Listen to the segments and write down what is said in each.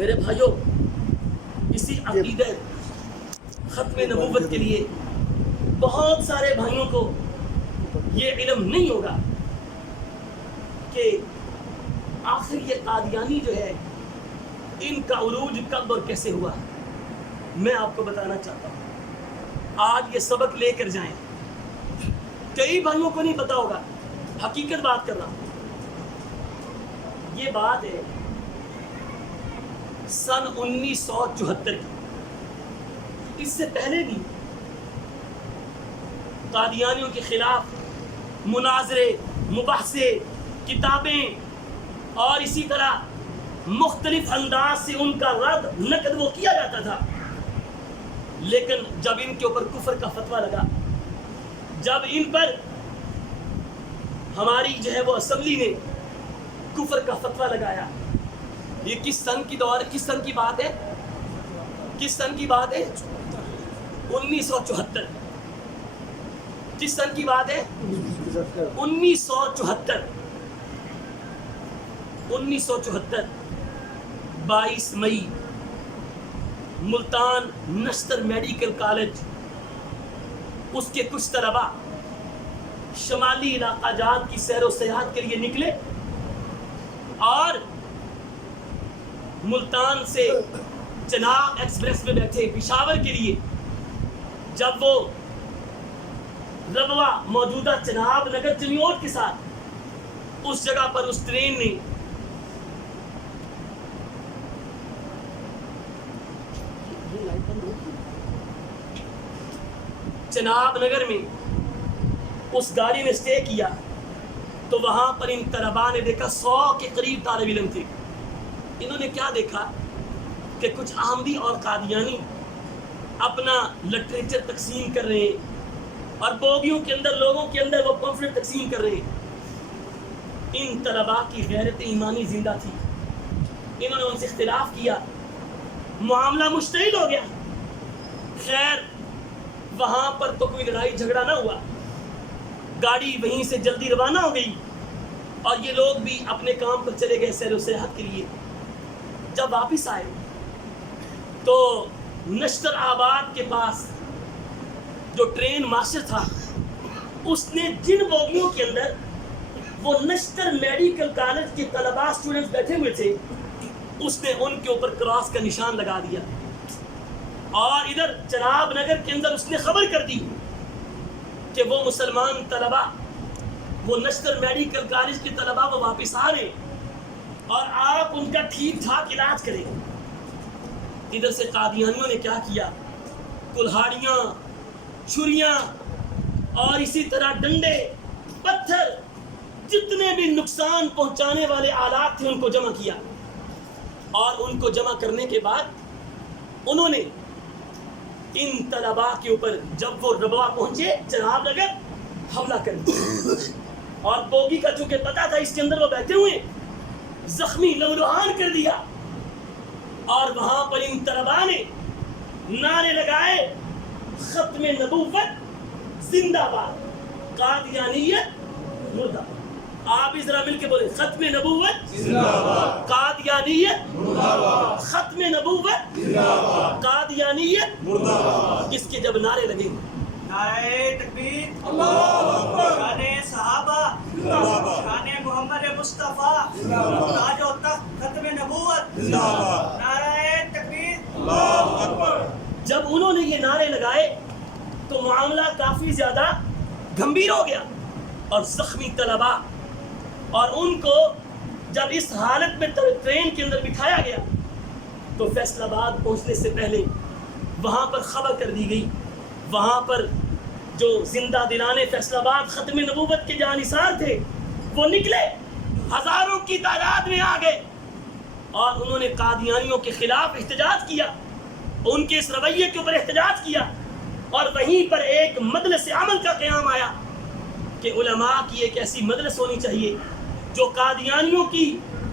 میرے بھائیوں، اسی عقیدہ ختم نبوت کے لیے بہت سارے بھائیوں کو یہ علم نہیں ہوگا کہ آخر یہ قادیانی جو ہے ان کا عروج کب اور کیسے ہوا. میں آپ کو بتانا چاہتا ہوں، آج یہ سبق لے کر جائیں. کئی بھائیوں کو نہیں پتا ہوگا، حقیقت بات کر رہا ہوں. یہ بات ہے سن 1974 کی. اس سے پہلے بھی قادیانیوں کے خلاف مناظرے، مباحثے، کتابیں اور اسی طرح مختلف انداز سے ان کا رد نقد وہ کیا جاتا تھا. لیکن جب ان کے اوپر کفر کا فتویٰ لگا، جب ان پر ہماری جو ہے وہ اسمبلی نے کفر کا فتویٰ لگایا. یہ کس سن کی بات ہے؟ کس سن کی بات ہے؟ 1974. کس سن کی بات ہے؟ 1974. 22 مئی ملتان نشتر میڈیکل کالج، اس کے کچھ طلباء شمالی علاقہ جات کی سیر و سیاحت کے لیے نکلے اور ملتان سے چناب ایکسپریس میں بیٹھے پشاور کے لیے. جب وہ ربوہ موجودہ چناب نگر جمیوٹ کے ساتھ اس جگہ پر اس ٹرین نے چناب نگر میں اس گاڑی نے اسٹے کیا تو وہاں پر ان طلباء نے دیکھا 100 کے قریب طالب علم تھے. انہوں نے کیا دیکھا کہ کچھ احمدی اور قادیانی اپنا لٹریچر تقسیم کر رہے ہیں اور بوگیوں کے اندر لوگوں کے اندر وہ پمفلٹ تقسیم کر رہے ہیں. ان طلباء کی غیرت ایمانی زندہ تھی. انہوں نے ان سے اختلاف کیا، معاملہ مشتعل ہو گیا. خیر وہاں پر تو کوئی لڑائی جھگڑا نہ ہوا، گاڑی وہیں سے جلدی روانہ ہو گئی اور یہ لوگ بھی اپنے کام پر چلے گئے سیر و سیاحت کے لیے. جب واپس آئے تو نشتر آباد کے پاس جو ٹرین ماسٹر تھا اس نے جن بوگیوں کے اندر وہ نشتر میڈیکل کالج کے طلباء اسٹوڈنٹس بیٹھے ہوئے تھے اس نے ان کے اوپر کراس کا نشان لگا دیا اور ادھر چناب نگر کے اندر اس نے خبر کر دی کہ وہ مسلمان طلباء، وہ نشتر میڈیکل کالج کے طلباء وہ واپس آ رہے اور آپ ان کا ٹھیک ٹھاک علاج کریں. ادھر سے قادیانیوں نے کیا کیا، کلہاڑیاں، چھریاں اور اسی طرح ڈنڈے، پتھر، جتنے بھی نقصان پہنچانے والے آلات تھے ان کو جمع کیا. اور ان کو جمع کرنے کے بعد انہوں نے ان طلباء کے اوپر جب وہ ربوہ پہنچے چناب نگر حملہ کر دیا. اور بوگی کا چونکہ پتا تھا اس کے اندر وہ بیٹھے ہوئے، زخمی لہولہان کر دیا. اور وہاں پر ان طلباء نے نعرے لگائے، ختم نبوت زندہ باد، قادیانیت مردہ باد. آپ اس طرح مل کے بولے، ختم نبوت زندہ باد، قادیانیت مردہ باد، ختم نبوت زندہ باد، قادیانیت مردہ باد. اس کے جب نعرے لگیں، نعرہ تکبیر، اللہ اکبر، شان صحابہ، شان محمد مصطفیٰ، تاج و تخت ختم نبوت، نعرہ تکبیر، اللہ اکبر. جب انہوں نے یہ نعرے لگائے تو معاملہ کافی زیادہ گھمبیر ہو گیا اور زخمی طلباء اور ان کو جب اس حالت میں ٹرین کے اندر بٹھایا گیا تو فیصل آباد پہنچنے سے پہلے وہاں پر خبر کر دی گئی. وہاں پر جو زندہ دلانے فیصل آباد ختم نبوت کے جانثار تھے وہ نکلے، ہزاروں کی تعداد میں آ گئے اور انہوں نے قادیانیوں کے خلاف احتجاج کیا، ان کے اس رویے کے اوپر احتجاج کیا. اور وہیں پر ایک مجلس عمل کا قیام آیا کہ علماء کی ایک ایسی مجلس ہونی چاہیے جو قادیانیوں کی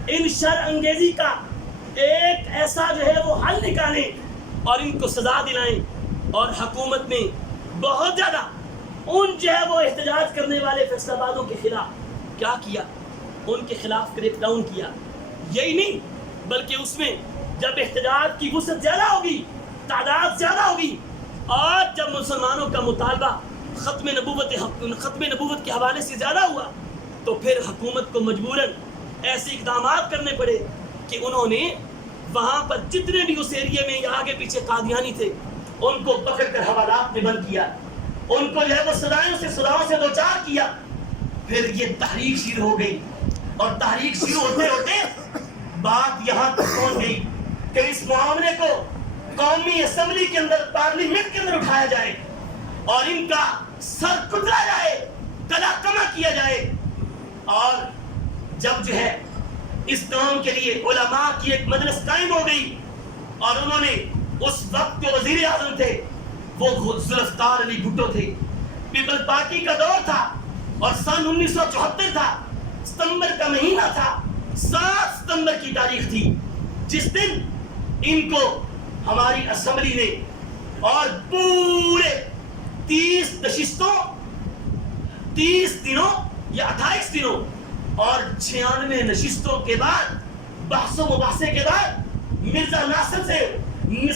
ان شر انگیزی کا ایک ایسا جو ہے وہ حل نکالیں اور ان کو سزا دلائیں. اور حکومت نے بہت زیادہ ان جو ہے وہ احتجاج کرنے والے فیصل آبادوں کے خلاف کیا کیا، ان کے خلاف کریک ڈاؤن کیا. یہی نہیں بلکہ اس میں جب احتجاج کی وسعت زیادہ ہوگی، تعداد زیادہ ہوگی، اور جب مسلمانوں کا مطالبہ ختم نبوت کے حوالے سے زیادہ ہوا تو پھر حکومت کو مجبوراً ایسے اقدامات کرنے پڑے کہ انہوں نے وہاں پر جتنے بھی اس ایریے میں یا آگے پیچھے قادیانی تھے ان کو پکڑ کر حوالات میں بند کیا، ان کو جو ہے وہ سزاؤں سے دوچار کیا۔ پھر یہ تحریک شروع ہو گئی، اور تحریک شروع ہوتے ہوتے بات یہاں تک پہنچ گئی کہ اس معاملے کو قومی اسمبلی کے اندر، پارلیمنٹ کے اندر اٹھایا جائے اور ان کا سر کتلا جائے، گلا کما کیا جائے۔ اور جب جو ہے اس کام کے لیے علماء کی ایک مجلس قائم ہو گئی، اور انہوں نے اس وقت جو وزیر اعظم تھے وہ ذوالفقار علی بھٹو تھے، پیپل پارٹی کا دور تھا، اور سن 1974 تھا، ستمبر کا مہینہ تھا، 7 ستمبر کی تاریخ تھی، جس دن ان کو ہماری اسمبلی نے اور پورے 30 نشستوں، 30 دنوں یا 28 دنوں اور 96 نشستوں کے بعد، بحث و مباحثے کے بعد، مرزا ناصر سے،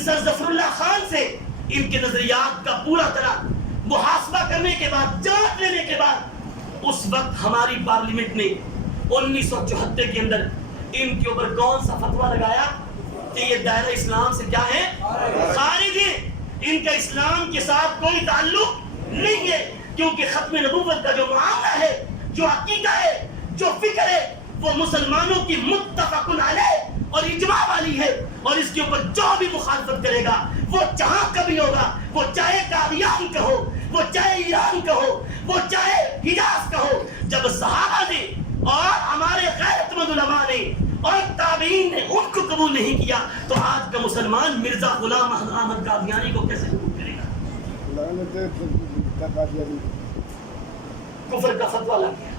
سر ظفر اللہ خان سے ان کے نظریات کا پورا طرح محاسبہ کرنے کے بعد، جانچ لینے کے بعد، اس وقت ہماری پارلیمنٹ نے 1974 کے اندر ان کے اوپر کون سا فتویٰ لگایا کہ یہ دائرہ اسلام سے کیا ہے؟ خارج ہے، ان کا اسلام کے ساتھ کوئی تعلق نہیں ہے، کیونکہ ختم نبوت کا جو معاملہ ہے، جو عقیدہ ہے، جو فکر ہے، وہ مسلمانوں کی متفق علیہ اور اجماع والی ہے، اور اس کے اوپر جو بھی مخالفت کرے گا وہ جہاں کبھی ہوگا، وہ چاہے قادیان کا ہو، وہ چاہے ایران کا ہو، وہ چاہے حجاز کا ہو۔ جب صحابہ نے اور ہمارے غیرت مند علماء نے اور تابعین نے ان کو قبول نہیں کیا، تو آج کا مسلمان مرزا غلام احمد قادیانی کو کیسے قبول کرے گا؟ کفر کا فتویٰ لگ گیا،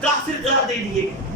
کافر قرار دے دیے گئے۔